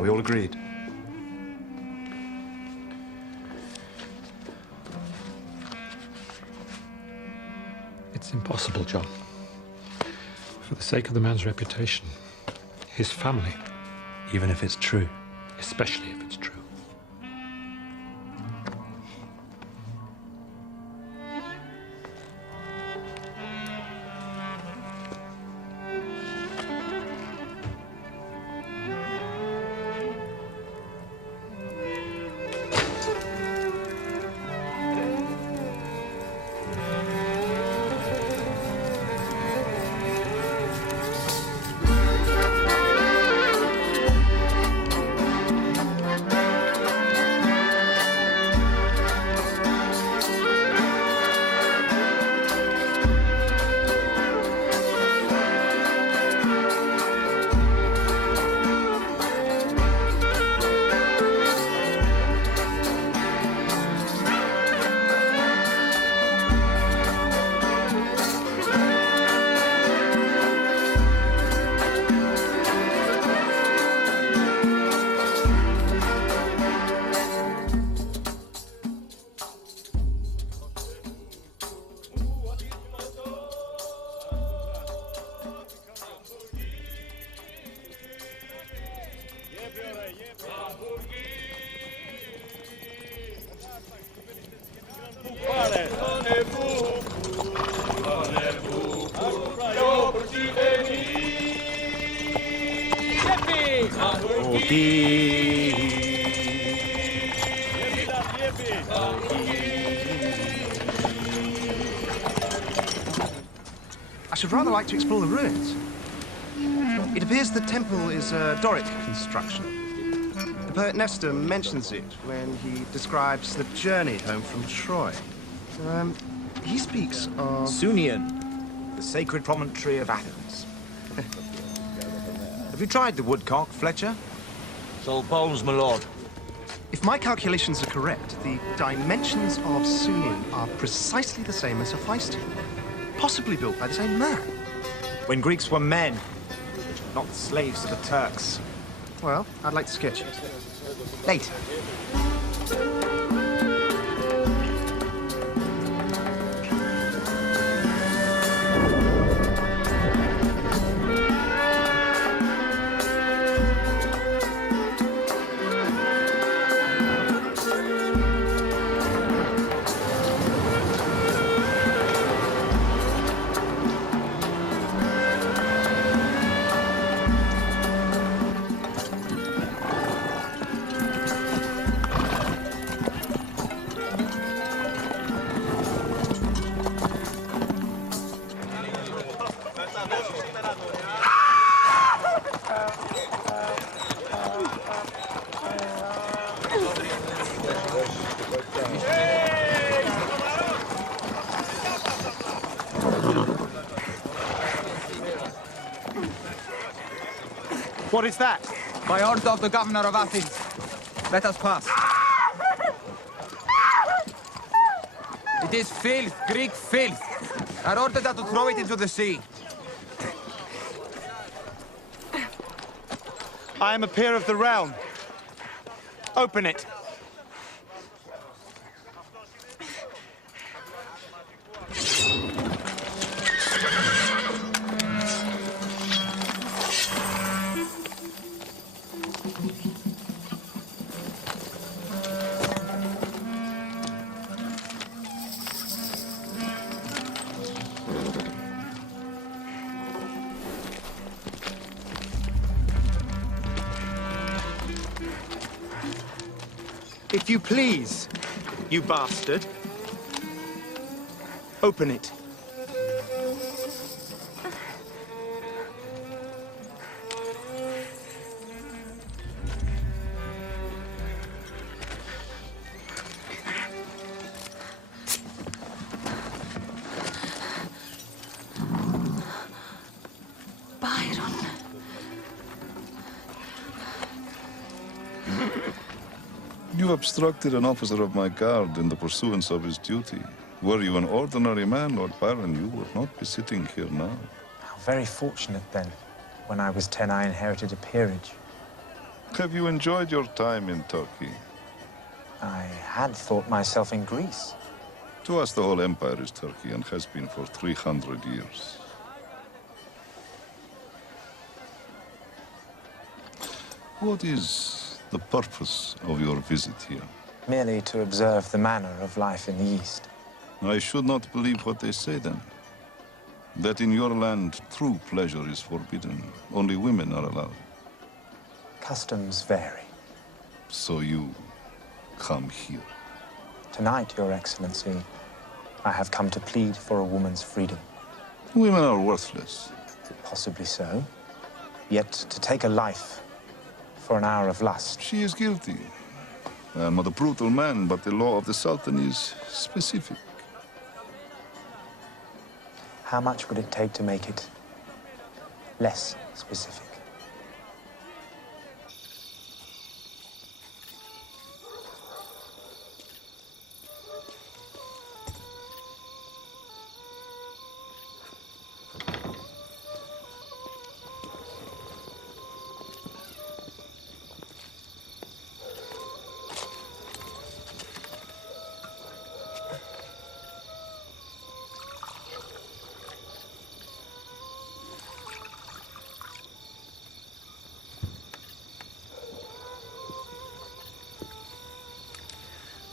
Are we all agreed? It's impossible, John. For the sake of the man's reputation, his family. Even if it's true? Especially if it's true. I should rather like to explore the ruins. It appears the temple is a Doric construction. The poet Nestor mentions it when he describes the journey home from Troy. He speaks of... Sunion, the sacred promontory of Athens. Have you tried the woodcock, Fletcher? Sold poems, my lord. If my calculations are correct, the dimensions of Sunion are precisely the same as Hephaestion, possibly built by the same man. When Greeks were men, not slaves to the Turks. Well, I'd like to sketch it. Later. What is that? By order of the governor of Athens. Let us pass. It is filth, Greek filth. I ordered that to throw it into the sea. I am a peer of the realm. Open it. If you please, you bastard. Open it. Byron. You obstructed an officer of my guard in the pursuance of his duty. Were you an ordinary man, Lord Byron, you would not be sitting here now. How very fortunate, then. When I was 10, I inherited a peerage. Have you enjoyed your time in Turkey? I had thought myself in Greece. To us, the whole empire is Turkey and has been for 300 years. What is the purpose of your visit here? Merely to observe the manner of life in the East. I should not believe what they say then. That in your land, true pleasure is forbidden. Only women are allowed. Customs vary. So you come here. Tonight, Your Excellency, I have come to plead for a woman's freedom. Women are worthless. Possibly so. Yet to take a life for an hour of lust. She is guilty. I am not a brutal man, but the law of the Sultan is specific. How much would it take to make it less specific?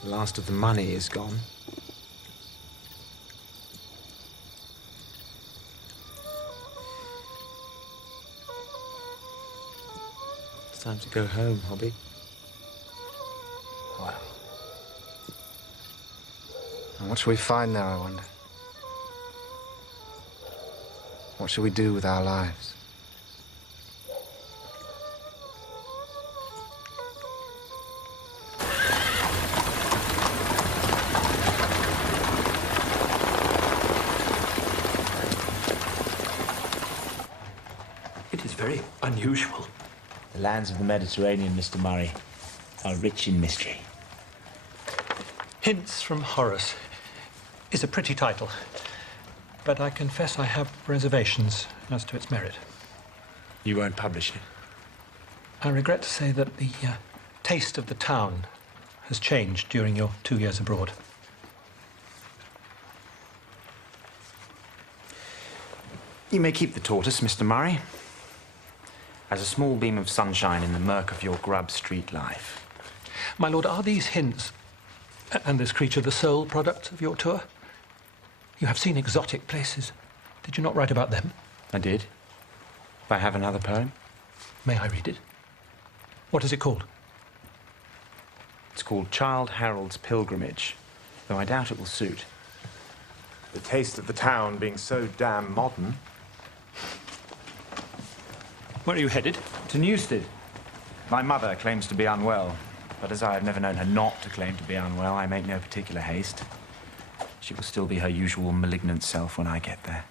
The last of the money is gone. It's time to go home, Hobby. Well. And what shall we find there, I wonder? What shall we do with our lives? It is very unusual. The lands of the Mediterranean, Mr. Murray, are rich in mystery. Hints from Horace is a pretty title, but I confess I have reservations as to its merit. You won't publish it. I regret to say that the taste of the town has changed during your 2 years abroad. You may keep the tortoise, Mr. Murray. As a small beam of sunshine in the murk of your Grub Street life. My lord, are these hints and this creature the sole product of your tour? You have seen exotic places. Did you not write about them? I did. If I have another poem? May I read it? What is it called? It's called Childe Harold's Pilgrimage, though I doubt it will suit. The taste of the town being so damn modern. Where are you headed? To Newstead. My mother claims to be unwell, but as I have never known her not to claim to be unwell, I make no particular haste. She will still be her usual malignant self when I get there.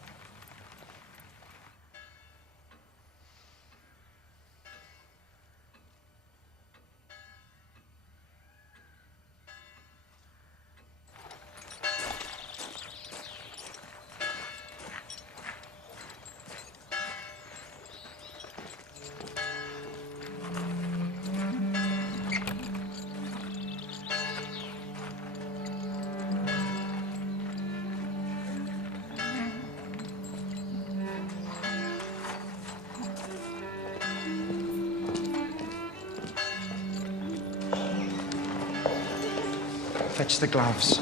Fetch the gloves.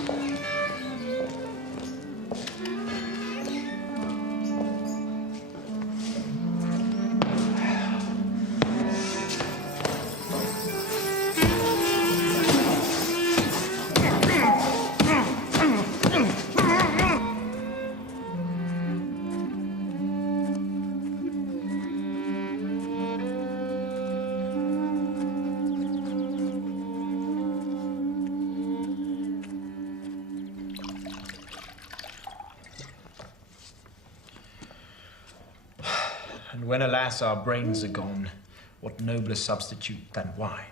And when, alas, our brains are gone, what nobler substitute than wine?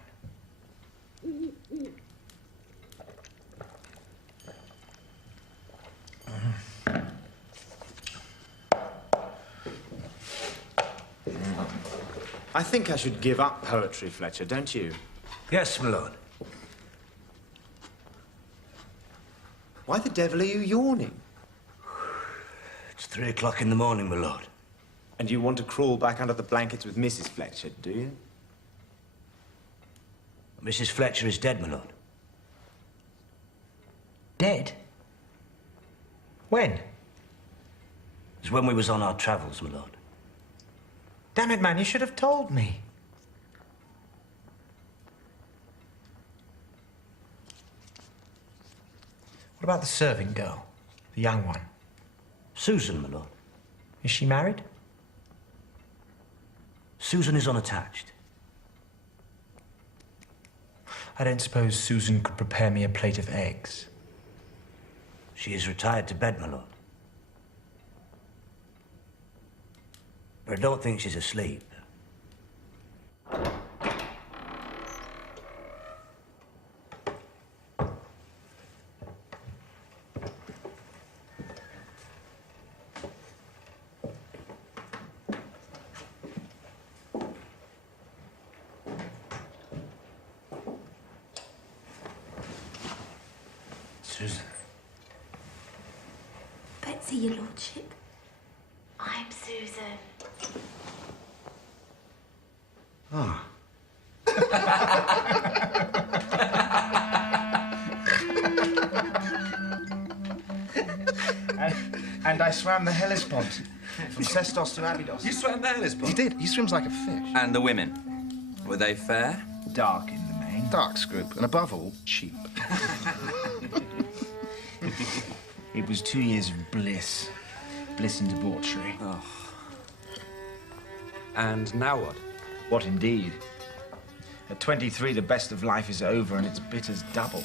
I think I should give up poetry, Fletcher, don't you? Yes, my lord. Why the devil are you yawning? It's 3 o'clock in the morning, my lord. And you want to crawl back under the blankets with Mrs. Fletcher, do you? Mrs. Fletcher is dead, my lord. Dead? When? It's when we was on our travels, my lord. Damn it, man, you should have told me. What about the serving girl? The young one? Susan, my lord. Is she married? Susan is unattached. I don't suppose Susan could prepare me a plate of eggs. She is retired to bed, my lord. But I don't think she's asleep. Susan. Betsy, your lordship. I'm Susan. Ah. And I swam the Hellespont from Sestos to Abydos. You swam the Hellespont? He did. He swims like a fish. And the women? Were they fair? Dark in the main. Dark scroop, and above all, cheap. It was 2 years of bliss. Bliss and debauchery. Oh. And now what? What indeed? At 23, the best of life is over and its bitters double.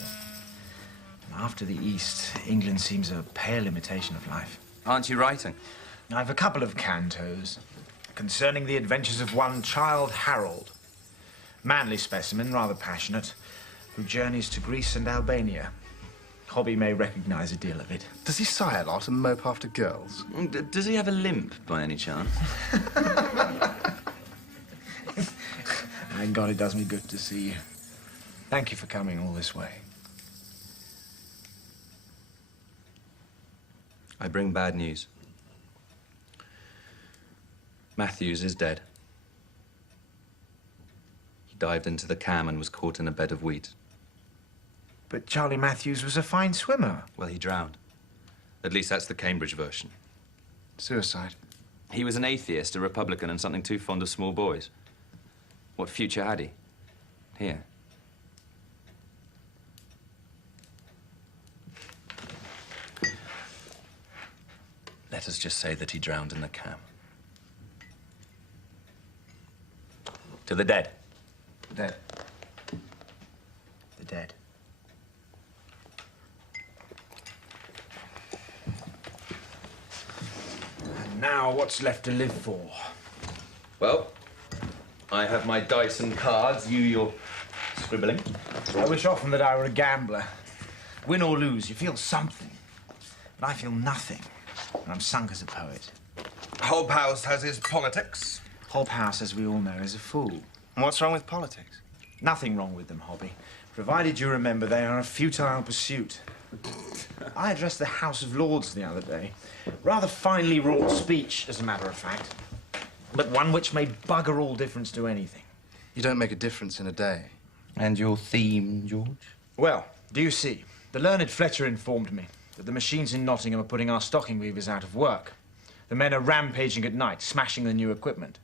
And after the East, England seems a pale imitation of life. Aren't you writing? I've a couple of cantos concerning the adventures of one Childe Harold. Manly specimen, rather passionate, who journeys to Greece and Albania. Hobby may recognize a deal of it. Does he sigh a lot and mope after girls? Does he have a limp, by any chance? Thank God it does me good to see you. Thank you for coming all this way. I bring bad news. Matthews is dead. He dived into the Cam and was caught in a bed of wheat. But Charlie Matthews was a fine swimmer. Well, he drowned. At least that's the Cambridge version. Suicide. He was an atheist, a Republican, and something too fond of small boys. What future had he? Here. Let us just say that he drowned in the Cam. To the dead. Dead. The dead. And now, what's left to live for? Well, I have my dice and cards, you your scribbling. I wish often that I were a gambler. Win or lose, you feel something. But I feel nothing. And I'm sunk as a poet. Hobhouse has his politics. Hobhouse, as we all know, is a fool. And what's wrong with politics? Nothing wrong with them, Hobby. Provided you remember they are a futile pursuit. I addressed the House of Lords the other day. Rather finely wrought speech, as a matter of fact. But one which made bugger all difference to anything. You don't make a difference in a day. And your theme, George? Well, do you see? The learned Fletcher informed me that the machines in Nottingham are putting our stocking weavers out of work. The men are rampaging at night, smashing the new equipment.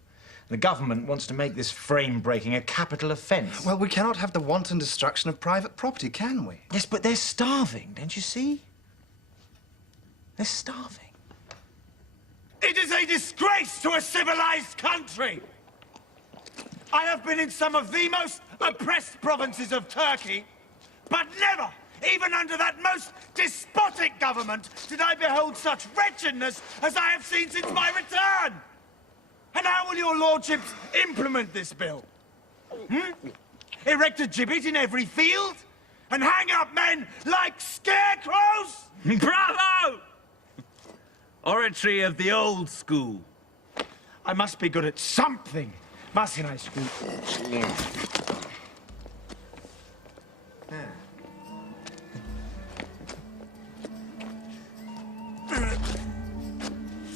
The government wants to make this frame-breaking a capital offence. Well, we cannot have the wanton destruction of private property, can we? Yes, but they're starving, don't you see? They're starving. It is a disgrace to a civilized country! I have been in some of the most oppressed provinces of Turkey, but never, even under that most despotic government, did I behold such wretchedness as I have seen since my return! And how will your lordships implement this bill? Erect a gibbet in every field? And hang up men like scarecrows? Bravo! Oratory of the old school. I must be good at something. Masinai scoop.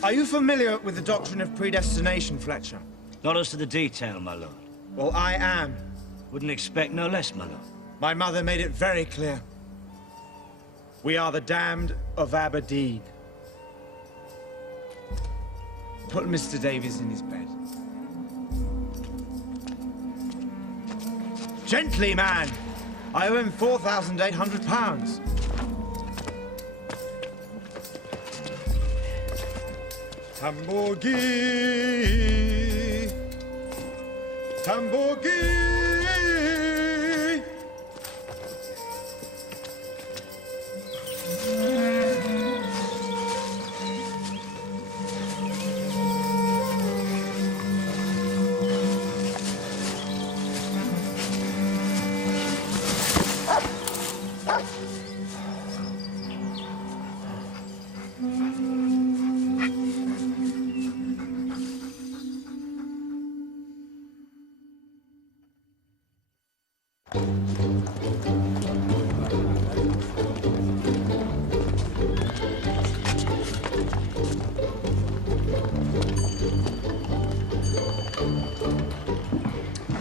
Are you familiar with the doctrine of predestination, Fletcher? Not as to the detail, my lord. Well, I am. Wouldn't expect no less, my lord. My mother made it very clear. We are the damned of Aberdeen. Put Mr. Davies in his bed. Gently, man! I owe him £4,800. Tambogi! Tambogi!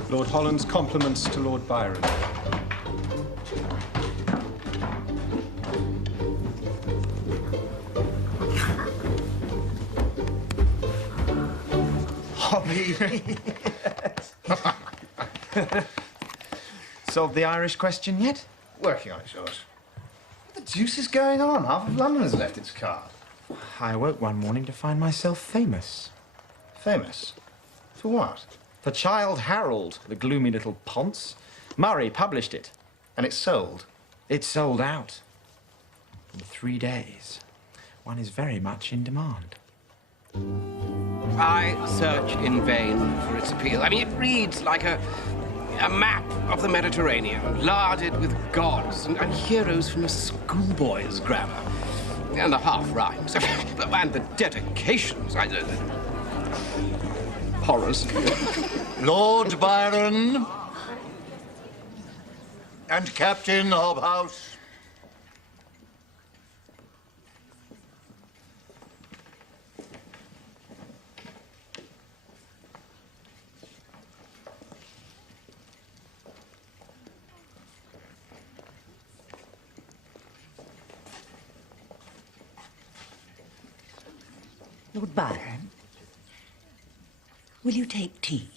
Lord Holland's compliments to Lord Byron. Hobby. Solved the Irish question yet? Working on it, George. What the deuce is going on? Half of London has left its card. I awoke one morning to find myself famous. Famous? For what? For Childe Harold, the gloomy little ponce. Murray published it. And it's sold? It sold out. In 3 days. One is very much in demand. I search in vain for its appeal. I mean, it reads like a map of the Mediterranean, larded with gods and heroes from a schoolboy's grammar. And the half-rhymes. And the dedications. Horrors. Lord Byron and Captain Hobhouse. Lord Byron, will you take tea?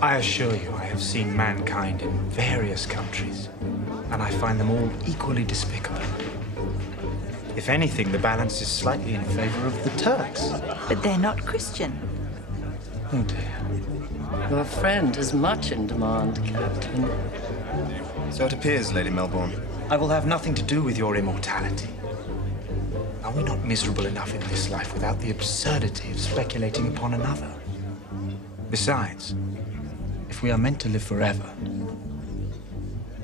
I assure you, I have seen mankind in various countries, and I find them all equally despicable. If anything, the balance is slightly in favor of the Turks. But they're not Christian. Oh, dear. Your friend is much in demand, Captain. So it appears, Lady Melbourne. I will have nothing to do with your immortality. Are we not miserable enough in this life without the absurdity of speculating upon another? Besides, if we are meant to live forever,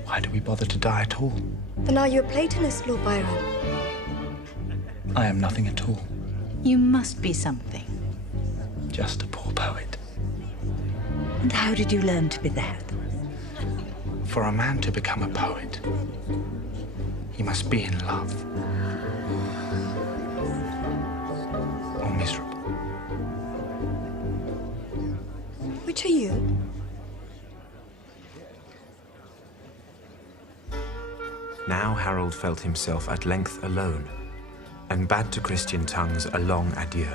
why do we bother to die at all? Then are you a Platonist, Lord Byron? I am nothing at all. You must be something. Just a poor poet. And how did you learn to be that? For a man to become a poet, he must be in love. Or miserable. Which are you? Now Harold felt himself at length alone, and bade to Christian tongues a long adieu.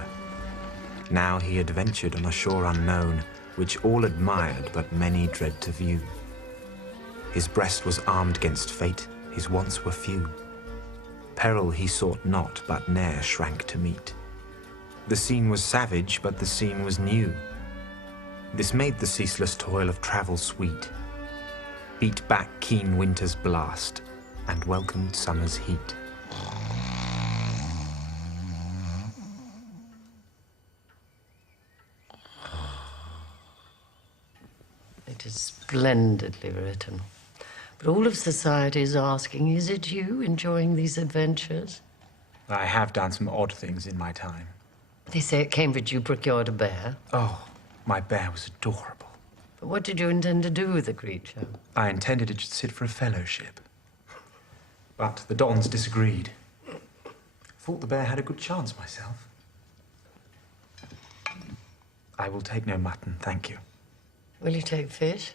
Now he had ventured on a shore unknown, which all admired, but many dread to view. His breast was armed 'gainst fate, his wants were few. Peril he sought not, but ne'er shrank to meet. The scene was savage, but the scene was new. This made the ceaseless toil of travel sweet, beat back keen winter's blast, and welcomed summer's heat. It is splendidly written. But all of society is asking, is it you enjoying these adventures? I have done some odd things in my time. They say at Cambridge you procured a bear. Oh, my bear was adorable. But what did you intend to do with the creature? I intended it should sit for a fellowship. But the Dons disagreed. Thought the bear had a good chance myself. I will take no mutton, thank you. Will you take fish?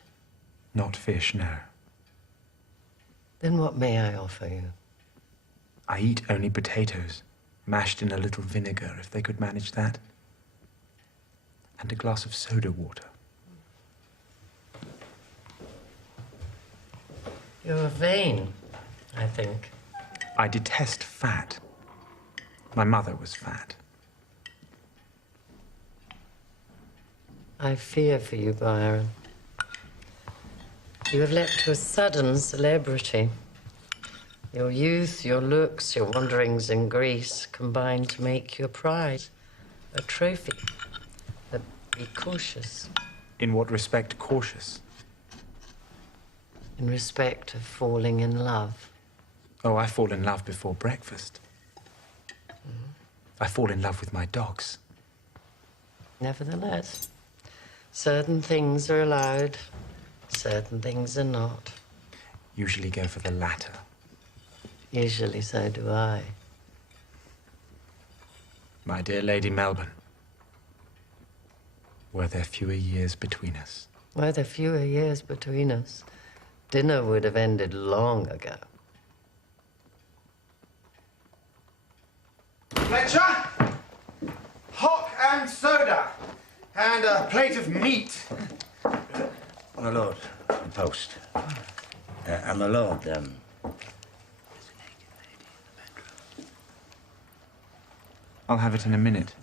Not fish, no. Then what may I offer you? I eat only potatoes, mashed in a little vinegar, if they could manage that. And a glass of soda water. You're vain, I think. I detest fat. My mother was fat. I fear for you, Byron. You have leapt to a sudden celebrity. Your youth, your looks, your wanderings in Greece combine to make you a prize, a trophy. But be cautious. In what respect cautious? In respect of falling in love. Oh, I fall in love before breakfast. I fall in love with my dogs. Nevertheless, certain things are allowed, certain things are not. Usually go for the latter. Usually so do I. My dear Lady Melbourne, were there fewer years between us? Were there fewer years between us, dinner would have ended long ago. Fletcher, hock and soda, and a plate of meat. My lord, the post. And my lord, I'll have it in a minute.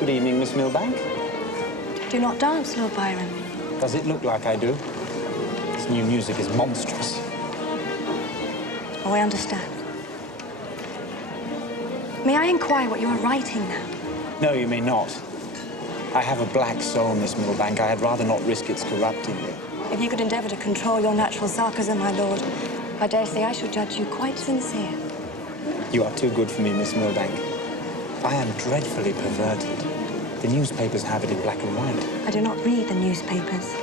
Good evening, Miss Milbank. Do not dance, Lord Byron. Does it look like I do? This new music is monstrous. Oh, I understand. May I inquire what you are writing now? No, you may not. I have a black soul, Miss Milbank. I had rather not risk its corrupting you. If you could endeavour to control your natural sarcasm, my lord, I dare say I should judge you quite sincere. You are too good for me, Miss Milbank. I am dreadfully perverted. The newspapers have it in black and white. I do not read the newspapers.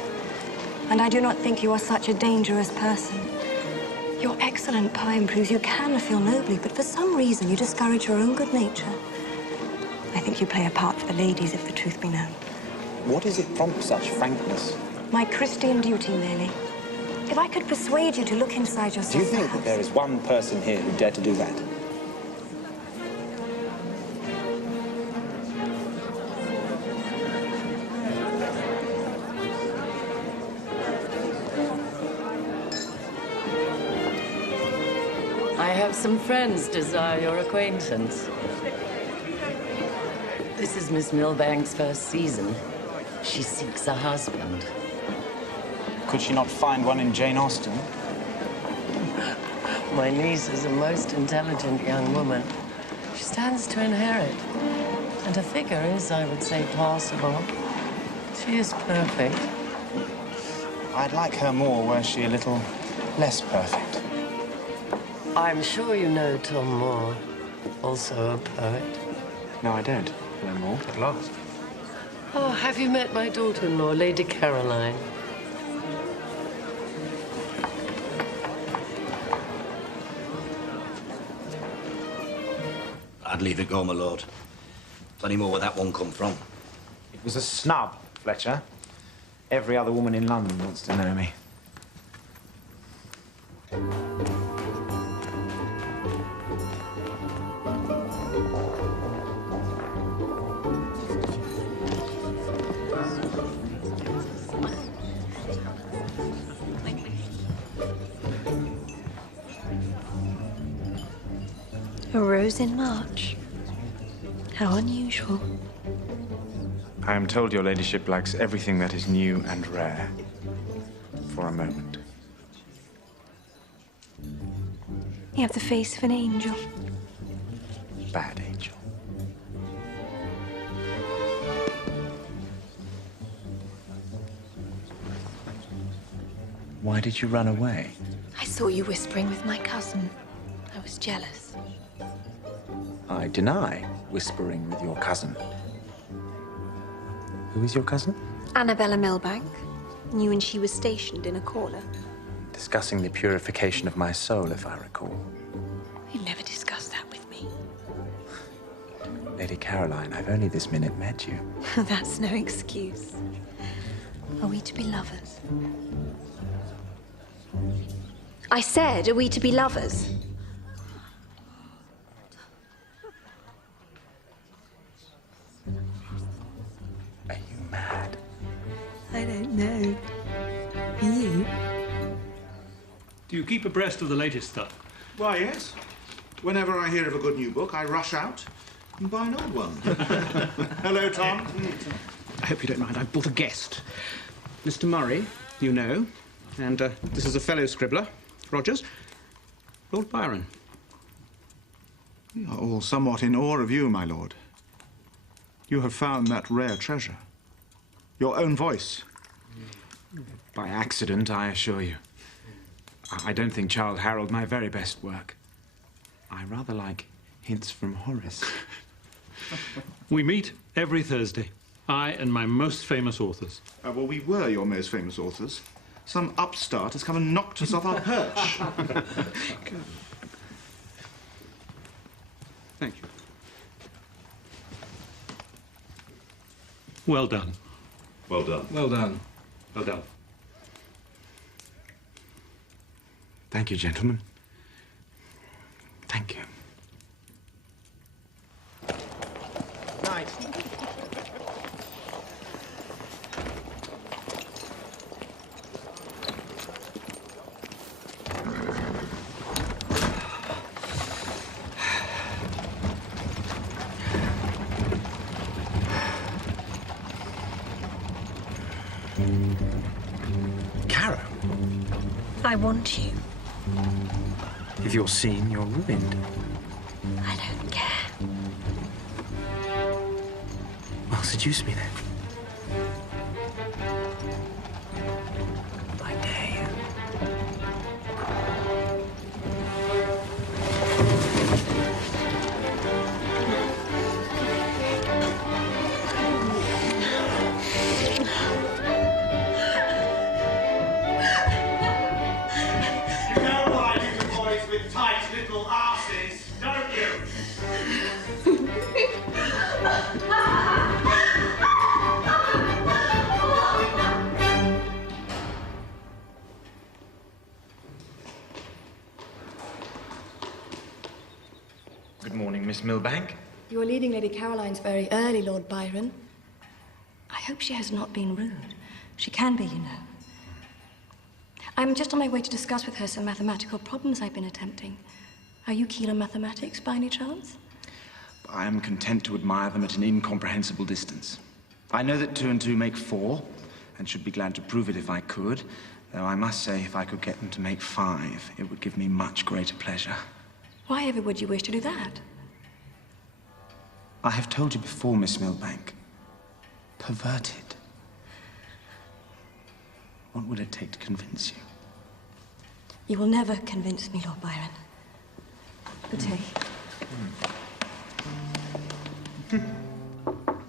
And I do not think you are such a dangerous person. Your excellent poem proves you can feel nobly, but for some reason you discourage your own good nature. I think you play a part for the ladies, if the truth be known. What is it prompts such frankness? My Christian duty, merely. If I could persuade you to look inside yourself... Do you think that there is one person here who dare to do that? I have some friends desire your acquaintance. This is Miss Milbank's first season. She seeks a husband. Could she not find one in Jane Austen? My niece is a most intelligent young woman. She stands to inherit. And her figure is, I would say, passable. She is perfect. I'd like her more were she a little less perfect. I'm sure you know Tom Moore, also a poet. No, I don't. No more. At last. Oh, have you met my daughter-in-law, Lady Caroline? I'd leave it go, my lord. Plenty more where that one come from. It was a snub, Fletcher. Every other woman in London wants to know me. A rose in March. How unusual. I am told your ladyship likes everything that is new and rare. For a moment. You have the face of an angel. Bad angel. Why did you run away? I saw you whispering with my cousin. I was jealous. I deny whispering with your cousin. Who is your cousin? Annabella Milbank. You and she was stationed in a corner. Discussing the purification of my soul, if I recall. You've never discussed that with me. Lady Caroline, I've only this minute met you. That's no excuse. Are we to be lovers? I said, are we to be lovers? Are you mad? I don't know. Are you? Do you keep abreast of the latest stuff? Why, yes. Whenever I hear of a good new book, I rush out and buy an old one. Hello, Tom. I hope you don't mind. I've brought a guest. Mr. Murray, you know. And this is a fellow scribbler, Rogers. Lord Byron. We are all somewhat in awe of you, my lord. You have found that rare treasure. Your own voice. By accident, I assure you. I don't think Childe Harold my very best work. I rather like hints from Horace. We meet every Thursday. I and my most famous authors. Well, we were your most famous authors. Some upstart has come and knocked us off our perch. Thank you. Well done. Well done. Well done. Well done. Thank you, gentlemen. Thank you. Night. Cara, I want you. if you're seen, you're ruined. I don't care. Well, seduce me then. I dare you. You know why you boys with tight little arses, don't you? Good morning, Miss Milbank. You're leaving Lady Caroline's very early, Lord Byron. I hope she has not been rude. She can be, you know. I'm just on my way to discuss with her some mathematical problems I've been attempting. Are you keen on mathematics, by any chance? I am content to admire them at an incomprehensible distance. I know that 2 and 2 make 4, and should be glad to prove it if I could, though I must say if I could get them to make 5, it would give me much greater pleasure. Why ever would you wish to do that? I have told you before, Miss Milbank. Perverted. What would it take to convince you? You will never convince me, Lord Byron. The tea.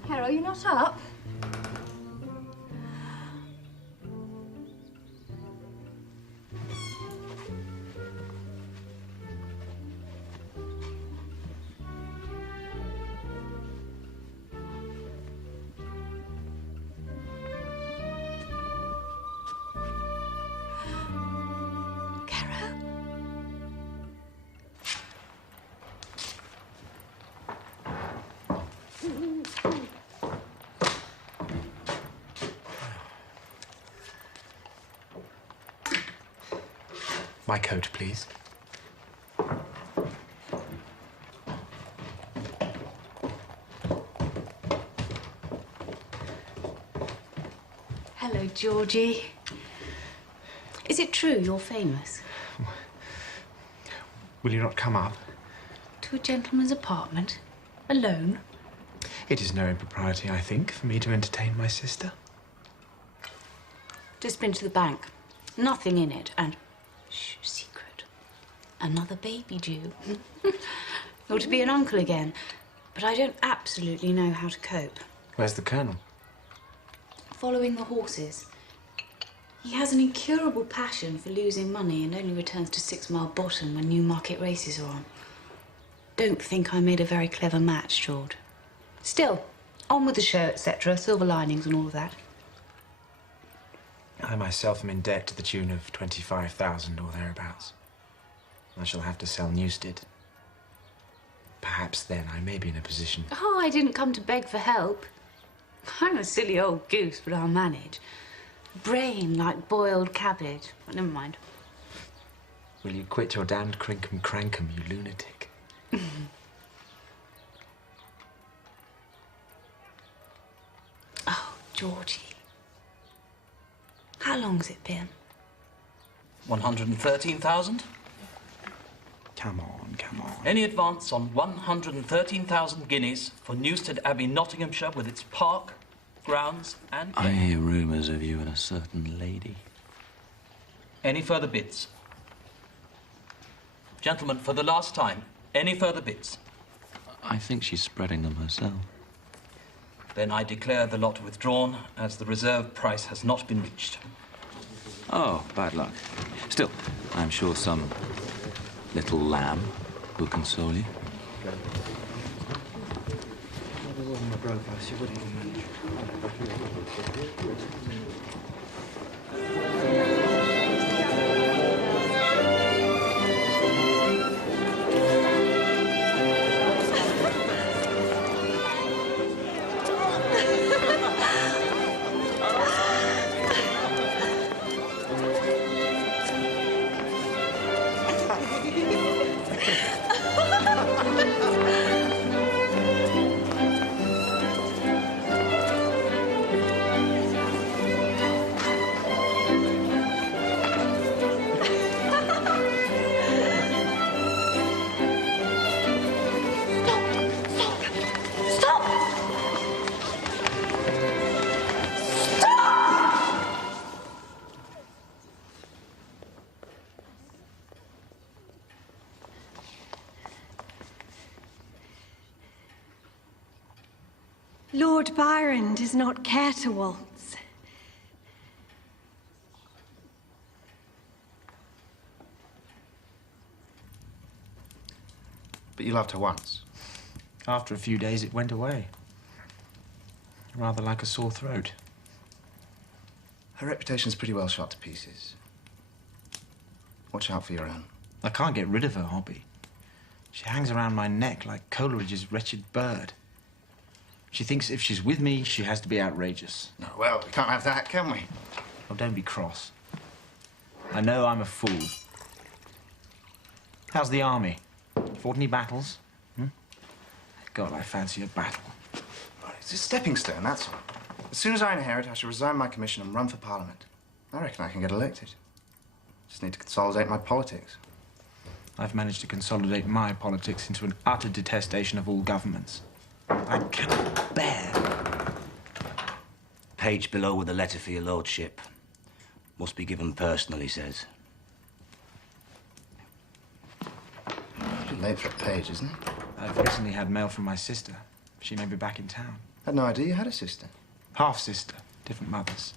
Carol, you're not up? My coat, please. Hello, Georgie. Is it true you're famous? Will you not come up? To a gentleman's apartment? Alone? It is no impropriety, I think, for me to entertain my sister. Just been to the bank. Nothing in it, and... Shh, secret. Another baby due. Ought to be an uncle again. But I don't absolutely know how to cope. Where's the Colonel? Following the horses. He has an incurable passion for losing money and only returns to 6 Mile Bottom when Newmarket races are on. Don't think I made a very clever match, George. Still, on with the show, etc., silver linings and all of that. I myself am in debt to the tune of 25,000 or thereabouts. I shall have to sell Newstead. Perhaps then I may be in a position... Oh, I didn't come to beg for help. I'm a silly old goose, but I'll manage. Brain like boiled cabbage. But never mind. Will you quit your damned crinkum crankum, you lunatic? Oh, Georgie. How long's it been? 113,000? Come on, come on. Any advance on 113,000 guineas for Newstead Abbey, Nottinghamshire, with its park, grounds, and... I hear rumours of you and a certain lady. Any further bids? Gentlemen, for the last time, any further bids? I think she's spreading them herself. Then I declare the lot withdrawn, as the reserve price has not been reached. Oh, bad luck. Still, I'm sure some little lamb will console you. Lord Byron does not care to waltz. But you loved her once. After a few days, it went away. Rather like a sore throat. Her reputation's pretty well shot to pieces. Watch out for your own. I can't get rid of her hobby. She hangs around my neck like Coleridge's wretched bird. She thinks if she's with me, she has to be outrageous. No, well, we can't have that, can we? Oh, don't be cross. I know I'm a fool. How's the army? Fought any battles? God, I fancy a battle. Right, it's a stepping stone, that's all. As soon as I inherit, I shall resign my commission and run for Parliament. I reckon I can get elected. Just need to consolidate my politics. I've managed to consolidate my politics into an utter detestation of all governments. I cannot bear. Page below with a letter for your lordship. Must be given personal, he says. A bit late for a page, isn't it? I've recently had mail from my sister. She may be back in town. Had no idea you had a sister. Half-sister, different mothers.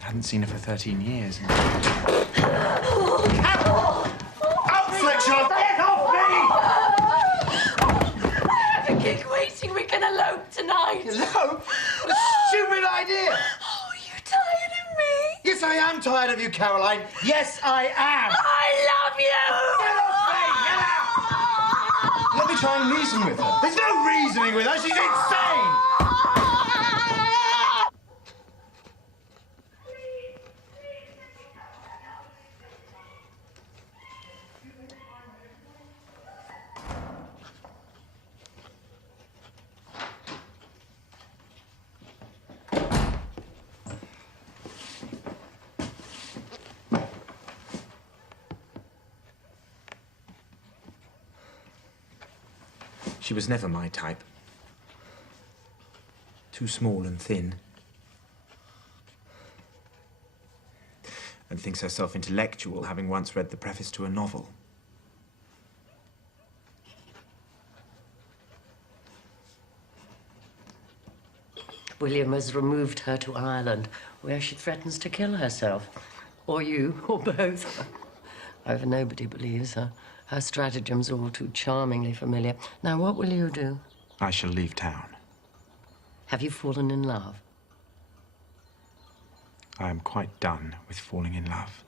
Hadn't seen her for 13 years. Out, Fletcher! Get off me! I have a gig waiting. We can elope tonight. Elope? What a stupid idea! Oh, are you tired of me? Yes, I am tired of you, Caroline. Yes, I am. I love you! Get off me! Get out! Let me try and reason with her. There's no reasoning with her. She's insane! She was never my type. Too small and thin. And thinks herself intellectual, having once read the preface to a novel. William has removed her to Ireland, where she threatens to kill herself. Or you, or both. However, nobody believes her. Her stratagem's all too charmingly familiar. Now, what will you do? I shall leave town. Have you fallen in love? I am quite done with falling in love.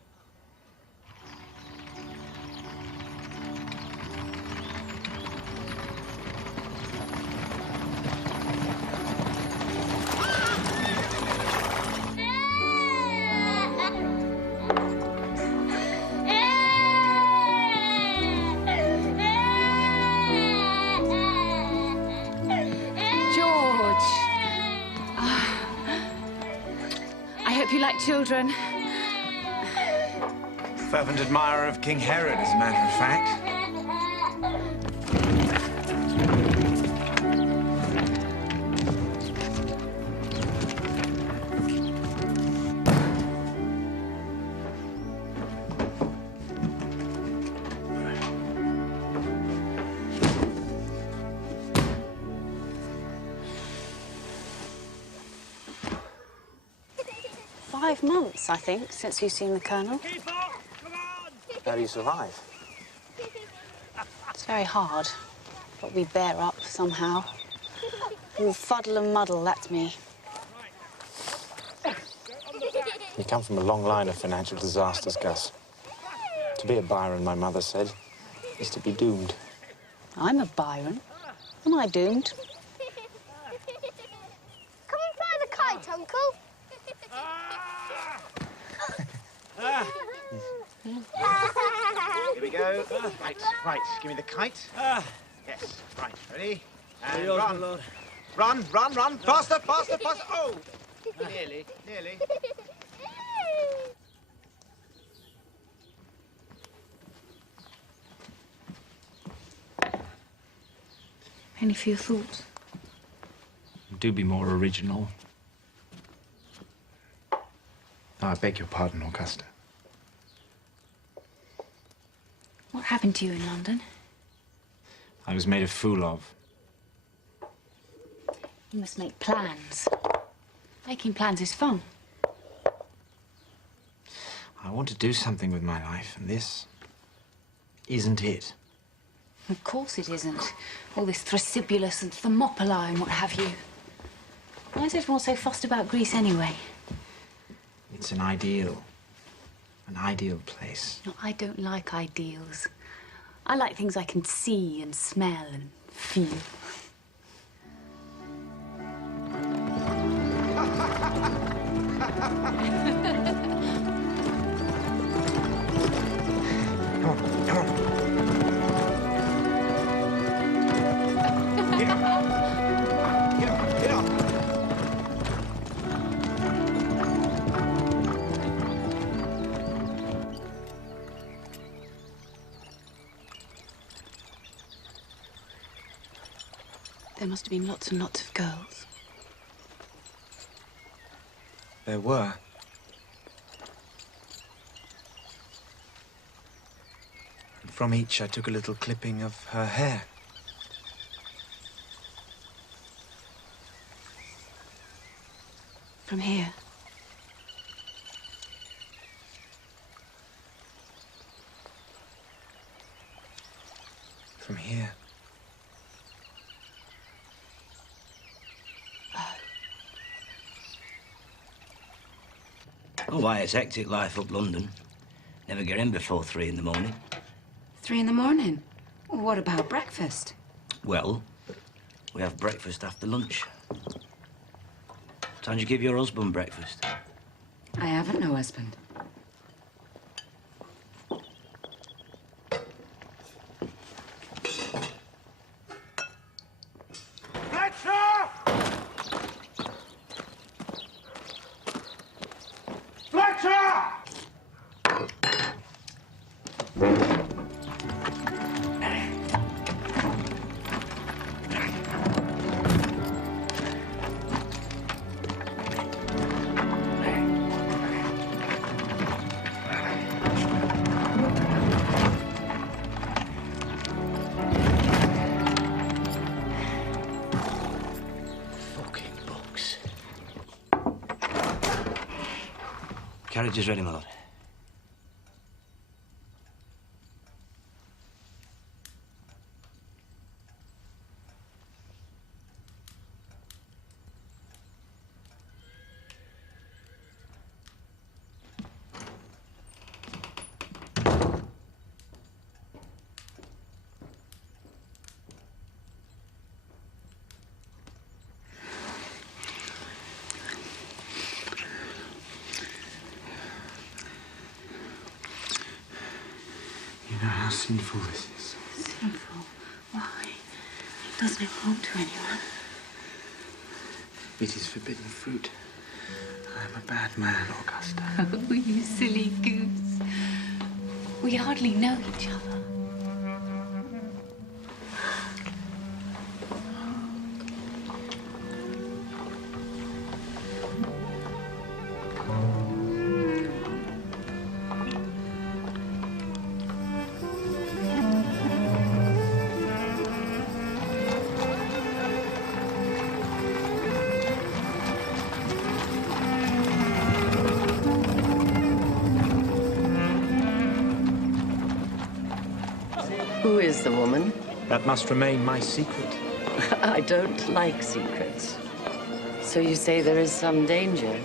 Children. Fervent admirer of King Herod, as a matter of fact. Months, I think, since you've seen the Colonel. How do you survive? It's very hard, but we bear up somehow. All fuddle and muddle, that's me. You come from a long line of financial disasters, Gus. To be a Byron, my mother said, is to be doomed. I'm a Byron. Am I doomed? Come and fly the kite, Uncle. Here we go. Right, give me the kite. Yes, right, ready? And Yours, run. my lord. Run. Faster. Oh! Nearly. Any few thoughts? Do be more original. I beg your pardon, Augusta. What happened to you in London? I was made a fool of. You must make plans. Making plans is fun. I want to do something with my life, and this isn't it. Of course it isn't. All this Thrasybulus and Thermopylae and what have you. Why is everyone so fussed about Greece anyway? It's an ideal. An ideal place. No, I don't like ideals. I like things I can see and smell and feel. Come on. Get on. There must have been lots and lots of girls. There were. And from each, I took a little clipping of her hair. From here. From here. Oh, why, it's hectic life up London. Never get in before 3 in the morning. 3 in the morning? Well, what about breakfast? Well, we have breakfast after lunch. What time do you give your husband breakfast? I haven't no husband. Carriage is ready, my lord. You know how sinful this is. Sinful? Why? It does no harm to anyone. It is forbidden fruit. I am a bad man, Augusta. Oh, you silly goose. We hardly know each other. Who is the woman? That must remain my secret. I don't like secrets. So you say there is some danger?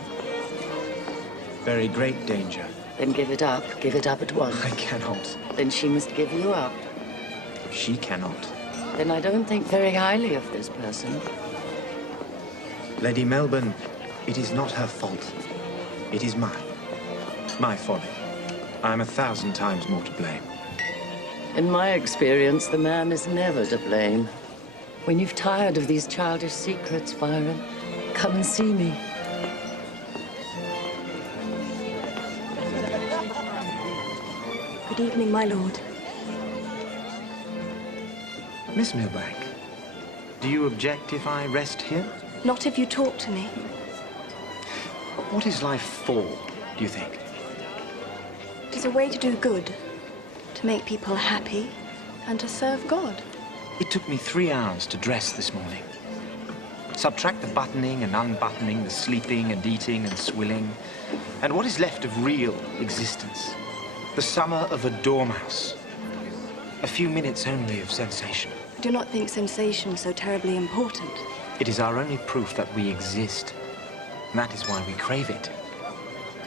Very great danger. Then give it up. Give it up at once. I cannot. Then she must give you up. She cannot. Then I don't think very highly of this person. Lady Melbourne, it is not her fault. It is mine. My folly. I am 1,000 times more to blame. In my experience, the man is never to blame. When you've tired of these childish secrets, Byron, come and see me. Good evening, my lord. Miss Milbank, do you object if I rest here? Not if you talk to me. What is life for, do you think? It is a way to do good, to make people happy, and to serve God. It took me 3 hours to dress this morning. Subtract the buttoning and unbuttoning, the sleeping and eating and swilling, and what is left of real existence? The summer of a dormouse. A few minutes only of sensation. I do not think sensation so terribly important. It is our only proof that we exist, and that is why we crave it.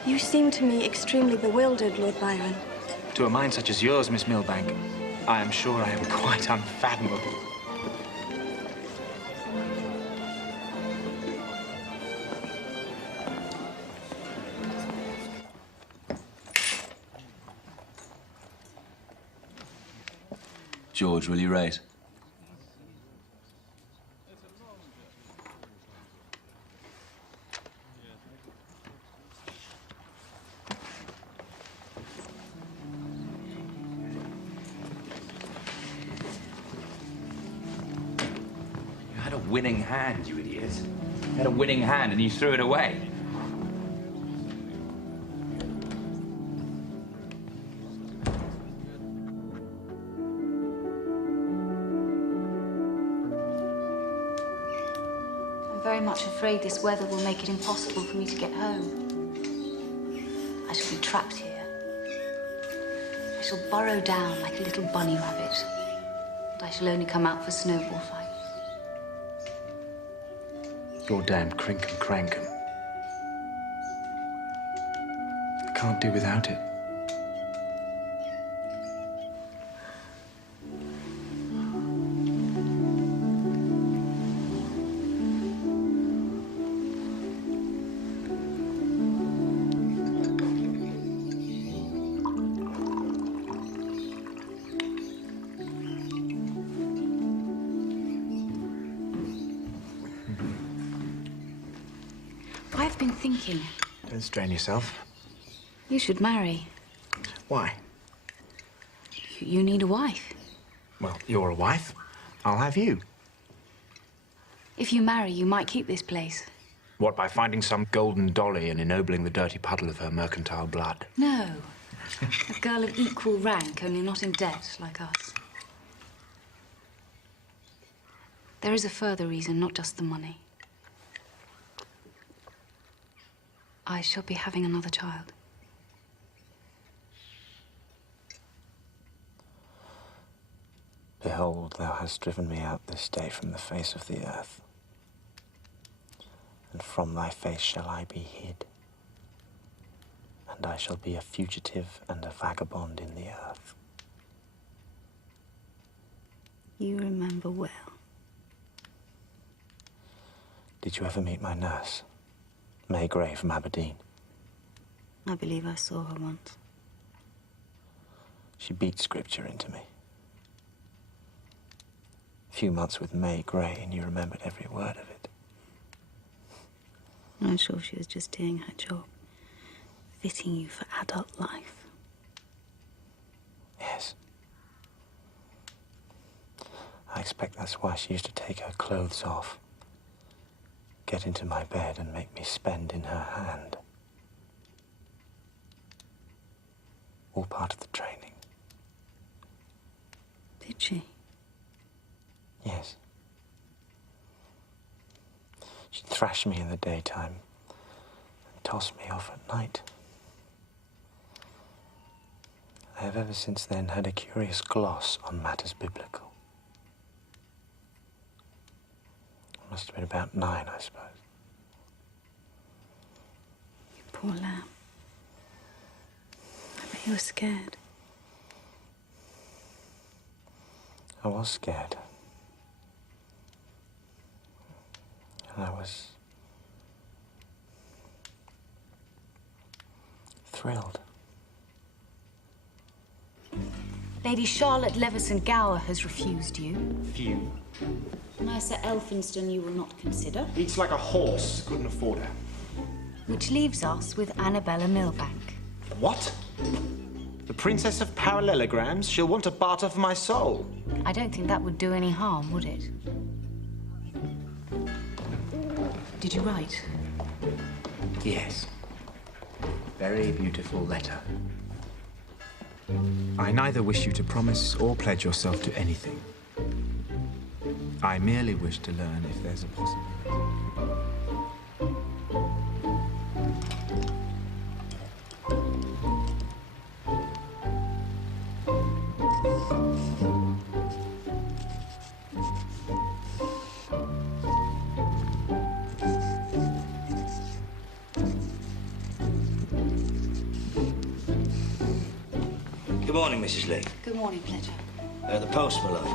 You seem to me extremely bewildered, Lord Byron. To a mind such as yours, Miss Milbank, I am sure I am quite unfathomable. George, will you rate? You had a winning hand, you idiot. You had a winning hand and you threw it away. I'm very much afraid this weather will make it impossible for me to get home. I shall be trapped here. I shall burrow down like a little bunny rabbit. And I shall only come out for snowball fights. Your damned crinkum crankum. I can't do without it. I've been thinking, Don't strain yourself. you should marry. Why? You need a wife. Well, you're a wife. I'll have you. If you marry, you might keep this place. What, by finding some golden dolly and ennobling the dirty puddle of her mercantile blood? No. A girl of equal rank, only not in debt, like us. There is a further reason, not just the money. I shall be having another child. Behold, thou hast driven me out this day from the face of the earth, and from thy face shall I be hid, and I shall be a fugitive and a vagabond in the earth. You remember well. Did you ever meet my nurse, May Gray from Aberdeen? I believe I saw her once. She beat scripture into me. A few months with May Gray and you remembered every word of it. I'm sure she was just doing her job, fitting you for adult life. Yes. I expect that's why she used to take her clothes off, get into my bed and make me spend in her hand. All part of the training. Did she? Yes. She'd thrash me in the daytime and toss me off at night. I have ever since then had a curious gloss on matters biblical. I must have been about 9, I suppose. You poor lamb. I bet you were scared. I was scared. And I was thrilled. Lady Charlotte Leveson Gower has refused you. Few. Mercer Elphinstone you will not consider. Eats like a horse. Couldn't afford her. Which leaves us with Annabella Milbank. What? The Princess of Parallelograms? She'll want to barter for my soul. I don't think that would do any harm, would it? Did you write? Yes. Very beautiful letter. I neither wish you to promise or pledge yourself to anything. I merely wish to learn if there's a possibility. Good morning, Mrs. Lee. Good morning, Pledger. The post, my love.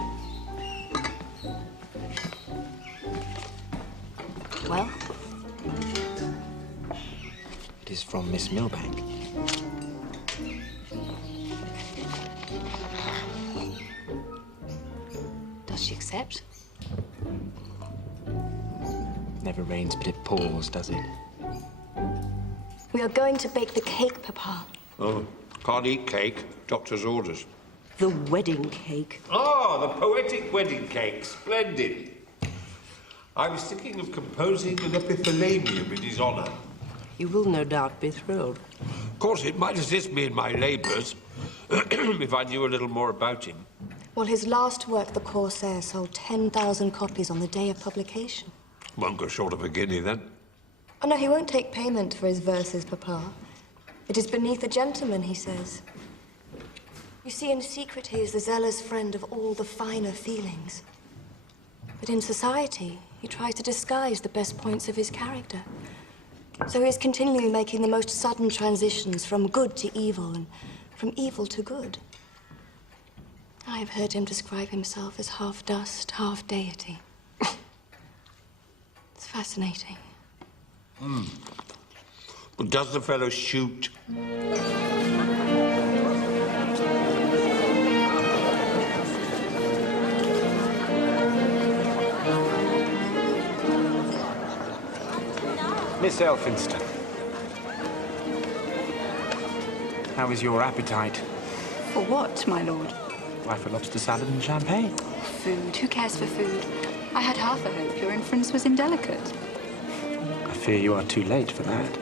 Well? It is from Miss Milbank. Does she accept? Never rains but it pours, does it? We are going to bake the cake, Papa. Oh, can't eat cake. Doctor's orders. The wedding cake. Ah, the poetic wedding cake. Splendid. I was thinking of composing an epithalamium in his honour. You will no doubt be thrilled. Of course, it might assist me in my labours if I knew a little more about him. Well, his last work, The Corsair, sold 10,000 copies on the day of publication. Won't go short of a guinea, then. Oh, no, he won't take payment for his verses, Papa. It is beneath a gentleman, he says. You see, in secret, he is the zealous friend of all the finer feelings. But in society, he tries to disguise the best points of his character. So he is continually making the most sudden transitions from good to evil and from evil to good. I have heard him describe himself as half dust, half deity. It's fascinating. But does the fellow shoot? Miss Elphinstone. How is your appetite? For what, my lord? Why, for lobster salad and champagne. Food. Who cares for food? I had half a hope your inference was indelicate. I fear you are too late for that.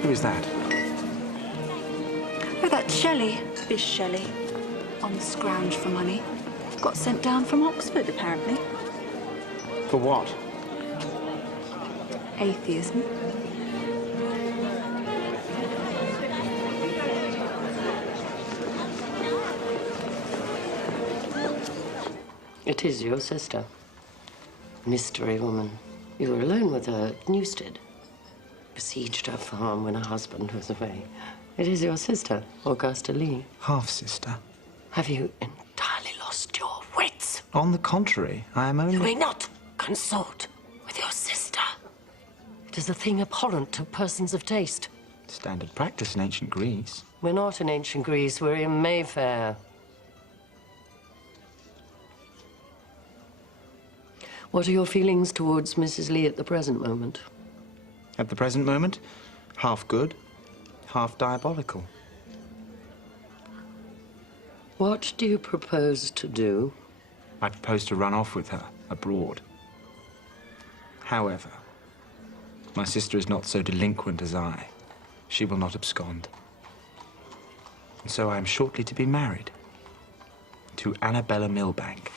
Who is that? Oh, that's Shelley. Miss Shelley. On the scrounge for money. Got sent down from Oxford, apparently. For what? Atheism. It is your sister. Mystery woman. You were alone with her at Newstead. Besieged her farm when her husband was away. It is your sister, Augusta Lee. Half-sister. Have you entirely lost your wits? On the contrary, I am only... You may not consort with your sister. It is a thing abhorrent to persons of taste. Standard practice in ancient Greece. We're not in ancient Greece, we're in Mayfair. What are your feelings towards Mrs. Lee at the present moment? At the present moment, half good, half diabolical. What do you propose to do? I propose to run off with her abroad. However, my sister is not so delinquent as I. She will not abscond. And so I am shortly to be married to Annabella Milbank.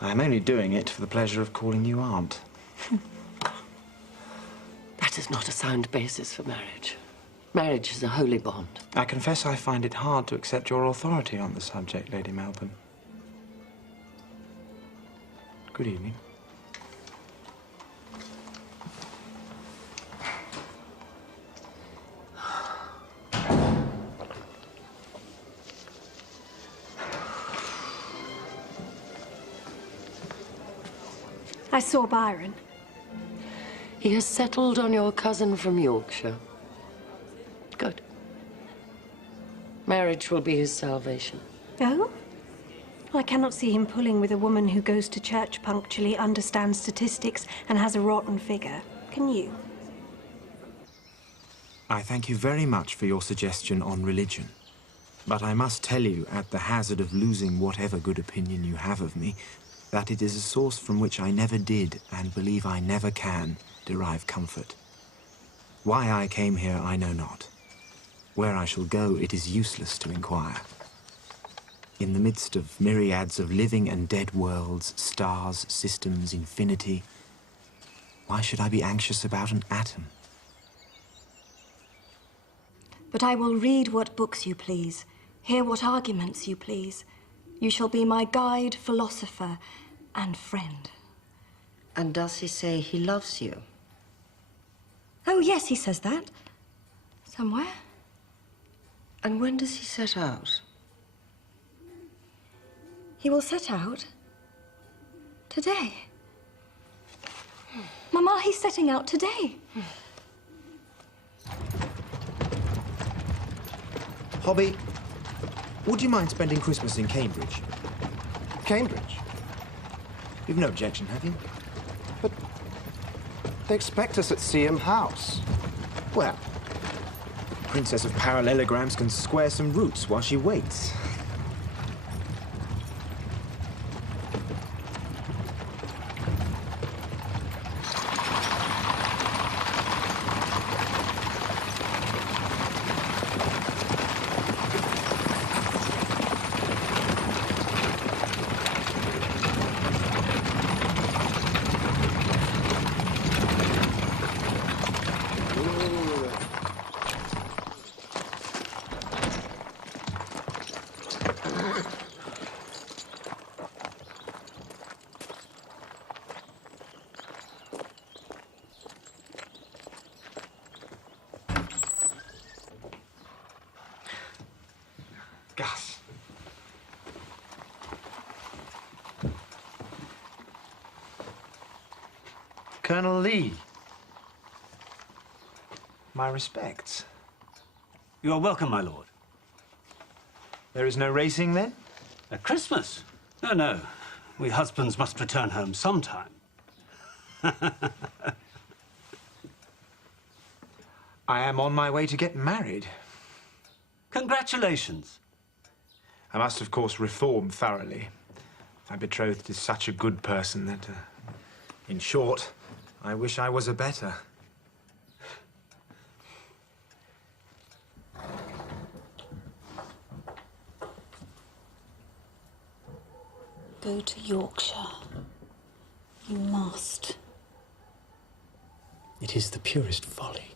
I am only doing it for the pleasure of calling you aunt. That is not a sound basis for marriage. Marriage is a holy bond. I confess I find it hard to accept your authority on the subject, Lady Melbourne. Good evening. I saw Byron. He has settled on your cousin from Yorkshire. Good. Marriage will be his salvation. Oh? I cannot see him pulling with a woman who goes to church punctually, understands statistics, and has a rotten figure. Can you? I thank you very much for your suggestion on religion. But I must tell you, at the hazard of losing whatever good opinion you have of me, that it is a source from which I never did, and believe I never can, derive comfort. Why I came here, I know not. Where I shall go, it is useless to inquire. In the midst of myriads of living and dead worlds, stars, systems, infinity, why should I be anxious about an atom? But I will read what books you please, hear what arguments you please. You shall be my guide, philosopher, and friend. And does he say he loves you? Oh, yes, he says that. Somewhere. And when does he set out? He will set out today. Mama, he's setting out today. Hobby, would you mind spending Christmas in Cambridge? Cambridge? You've no objection, have you? But they expect us at Seaham House. Well, Princess of Parallelograms can square some roots while she waits. Gus. Colonel Lee. My respects. You are welcome, my lord. There is no racing, then? At Christmas? No, no. We husbands must return home sometime. I am on my way to get married. Congratulations. I must, of course, reform thoroughly. My betrothed is such a good person that, in short, I wish I was a better. Go to Yorkshire. You must. It is the purest folly.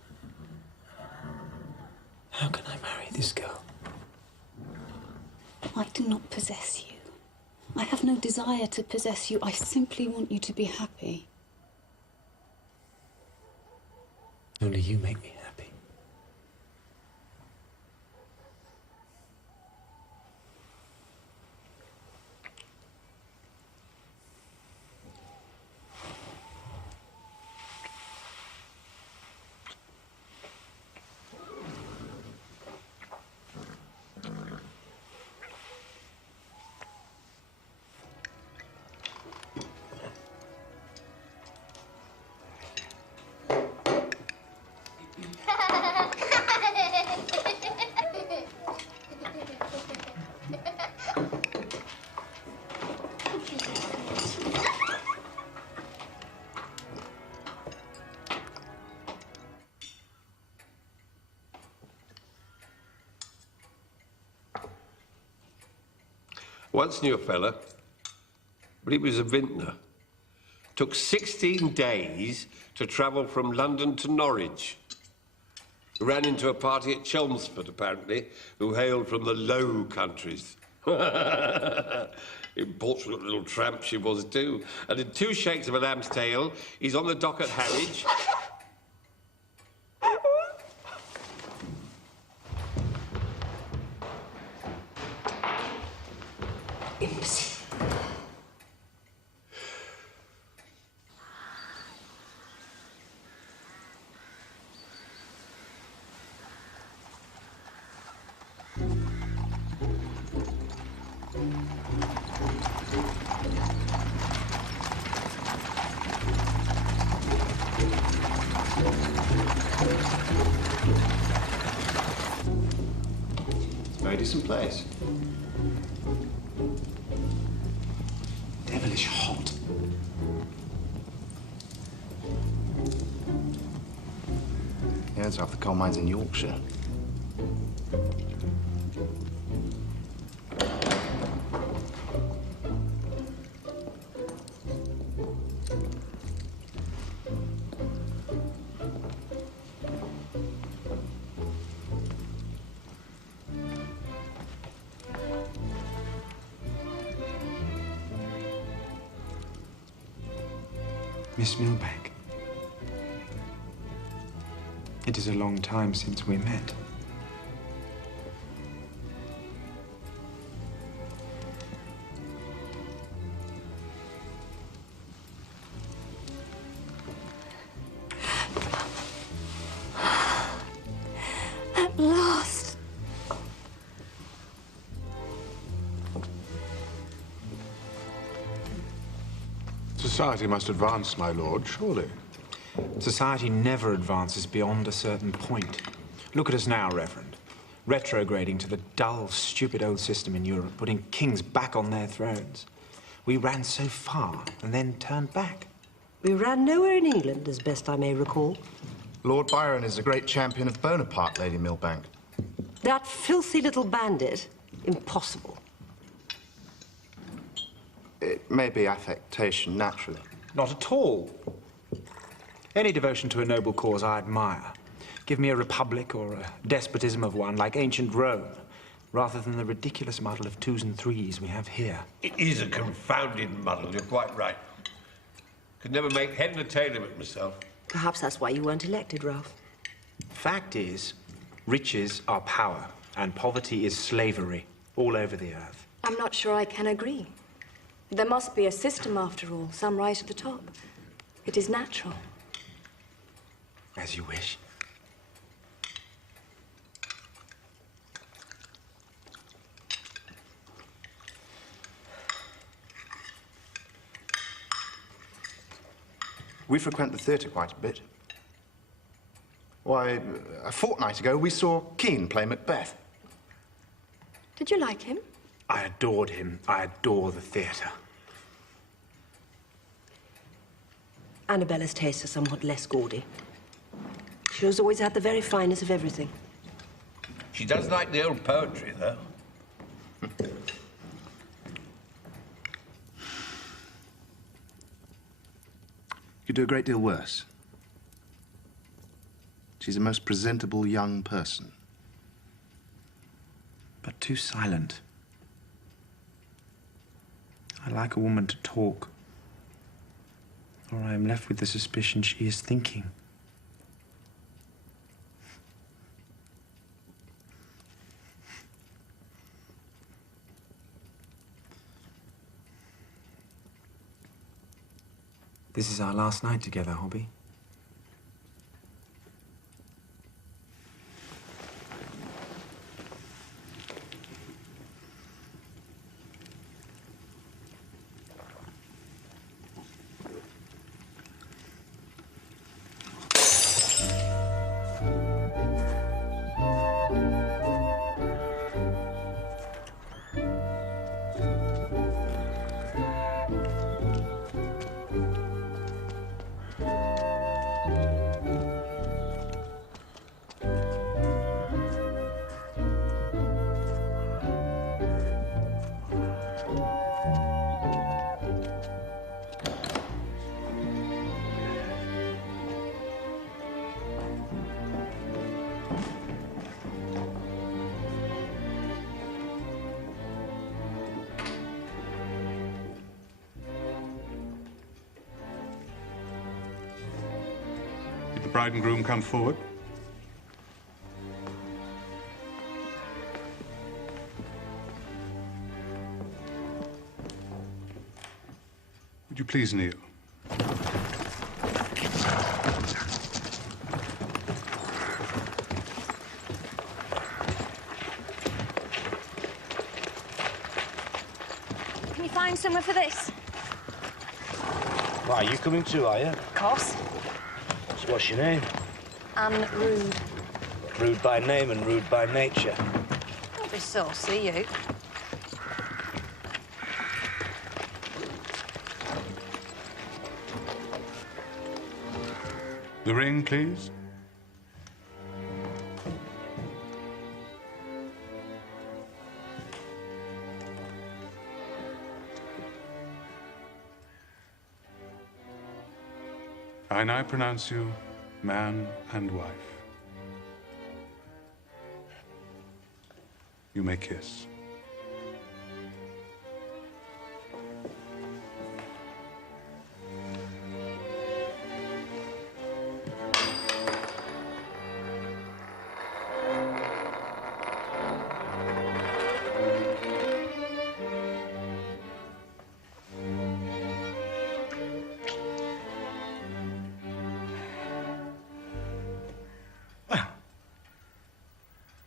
How can I marry this girl? I do not possess you. I have no desire to possess you. I simply want you to be happy. Only you make me happy. Once knew a fella, but he was a vintner. Took 16 days to travel from London to Norwich. Ran into a party at Chelmsford, apparently, who hailed from the Low Countries. Importunate little tramp she was, too. And in 2 shakes of a lamb's tail, he's on the dock at Harwich. Very decent place. Devilish hot. Yeah, it's off the coal mines in Yorkshire. Miss Milbank, it is a long time since we met. At last. Society must advance, my lord, surely. Society never advances beyond a certain point. Look at us now, Reverend. Retrograding to the dull, stupid old system in Europe, putting kings back on their thrones. We ran so far and then turned back. We ran nowhere in England, as best I may recall. Lord Byron is a great champion of Bonaparte, Lady Milbank. That filthy little bandit? Impossible. It may be affectation, naturally. Not at all. Any devotion to a noble cause I admire. Give me a republic or a despotism of one, like ancient Rome, rather than the ridiculous muddle of 2s and 3s we have here. It is a confounded muddle, you're quite right. Could never make head nor tail of it myself. Perhaps that's why you weren't elected, Ralph. Fact is, riches are power, and poverty is slavery all over the earth. I'm not sure I can agree. There must be a system, after all, some rise to the top. It is natural. As you wish. We frequent the theatre quite a bit. Why, a fortnight ago, we saw Keane play Macbeth. Did you like him? I adored him. I adore the theatre. Annabella's tastes are somewhat less gaudy. She has always had the very finest of everything. She does like the old poetry, though. Could do a great deal worse. She's a most presentable young person. But too silent. I like a woman to talk, or I am left with the suspicion she is thinking. This is our last night together, Hobby. Did the bride and groom come forward? Would you please kneel? Can you find somewhere for this? Why, are you coming too, are you? Of course. So what's your name? Anne Rude. Rude by name and rude by nature. Don't be saucy, you. The ring, please. I now pronounce you man and wife. You may kiss.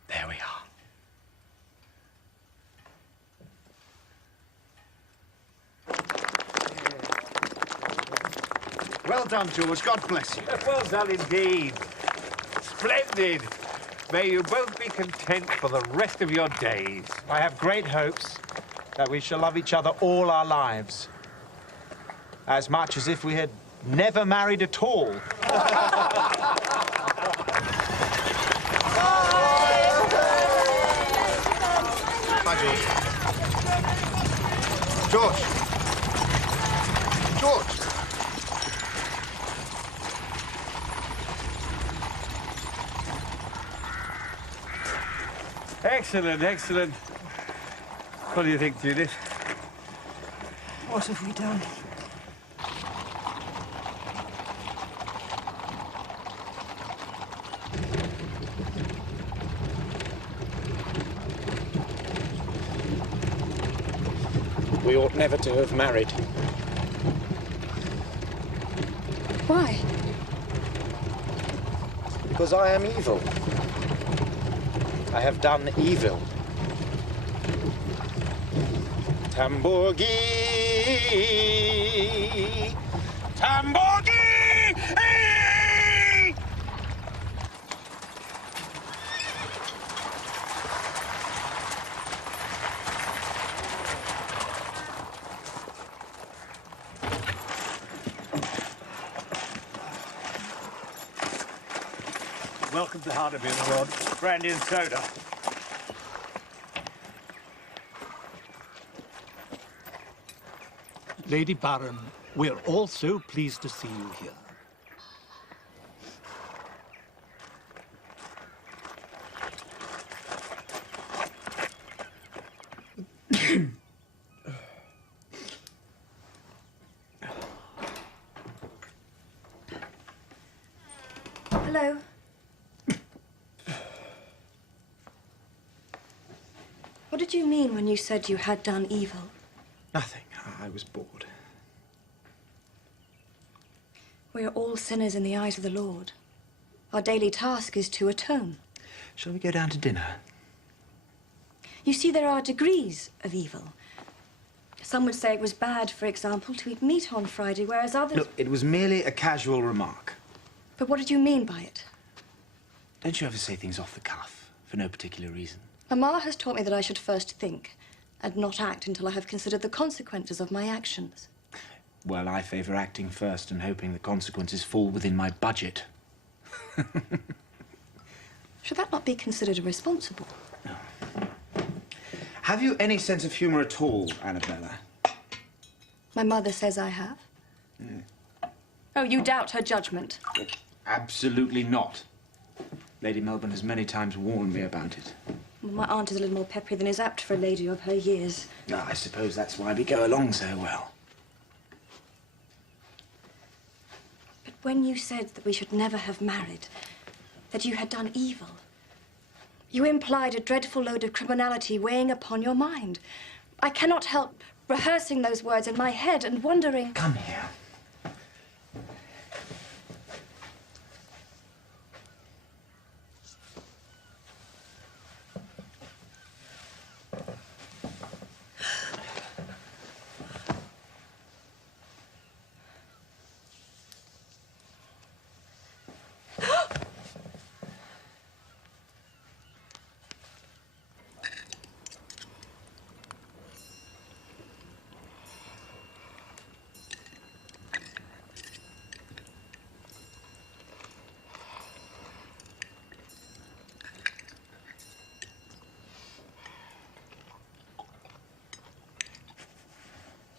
There we are. Well done, George. God bless you. Well done indeed. Splendid. May you both be content for the rest of your days. I have great hopes that we shall love each other all our lives. As much as if we had never married at all. Bye, George. George! George! Excellent, excellent. What do you think, Judith? What have we done? We ought never to have married. Why? Because I am evil. I have done evil. Tambourgi! Tambourgi! Welcome to Harderville, Rod. Brandy and soda. Lady Byron, we're all so pleased to see you here. did you mean when you said you had done evil? Nothing. I was bored. We are all sinners in the eyes of the Lord. Our daily task is to atone. Shall we go down to dinner? You see, there are degrees of evil. Some would say it was bad, for example, to eat meat on Friday, whereas others... Look, it was merely a casual remark. But what did you mean by it? Don't you ever say things off the cuff, for no particular reason? Mamma has taught me that I should first think and not act until I have considered the consequences of my actions. Well, I favour acting first and hoping the consequences fall within my budget. Should that not be considered irresponsible? Have you any sense of humour at all, Annabella? My mother says I have. Oh, you doubt her judgment? Absolutely not. Lady Melbourne has many times warned me about it. Well, my aunt is a little more peppery than is apt for a lady of her years. I suppose that's why we go along so well. But when you said that we should never have married, that you had done evil, you implied a dreadful load of criminality weighing upon your mind. I cannot help rehearsing those words in my head and wondering... Come here.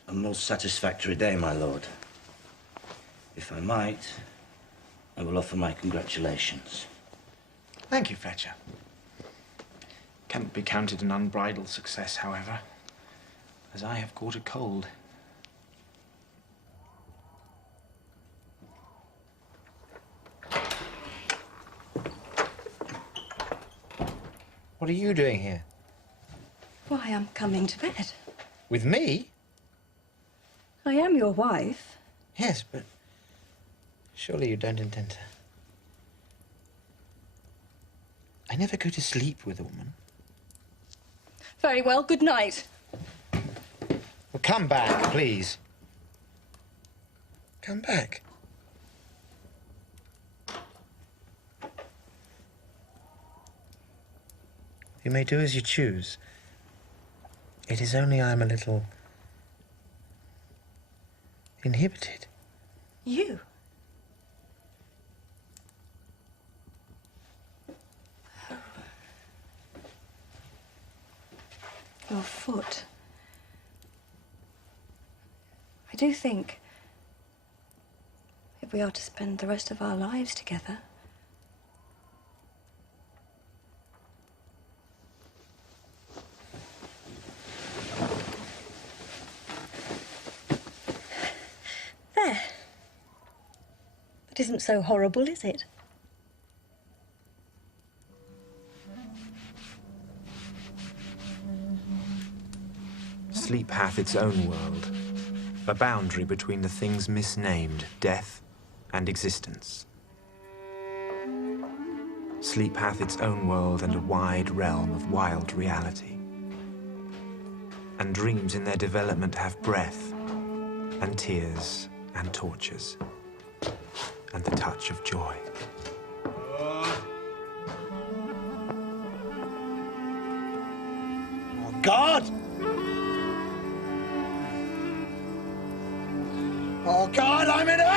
A most satisfactory day, my lord. If I might, I will offer my congratulations. Thank you, Fletcher. Cannot be counted an unbridled success, however, as I have caught a cold. What are you doing here? Why, I'm coming to bed. With me? I am your wife. Yes, but surely you don't intend to... I never go to sleep with a woman. Very well, good night. Well, come back, please. Come back. You may do as you choose. It is only I am a little... inhibited. You? Your foot. I do think if we are to spend the rest of our lives together, there. That isn't so horrible, is it? Sleep hath its own world, a boundary between the things misnamed, death and existence. Sleep hath its own world and a wide realm of wild reality. And dreams in their development have breath, and tears, and tortures, and the touch of joy. Oh, God! Oh, God, I'm in hell!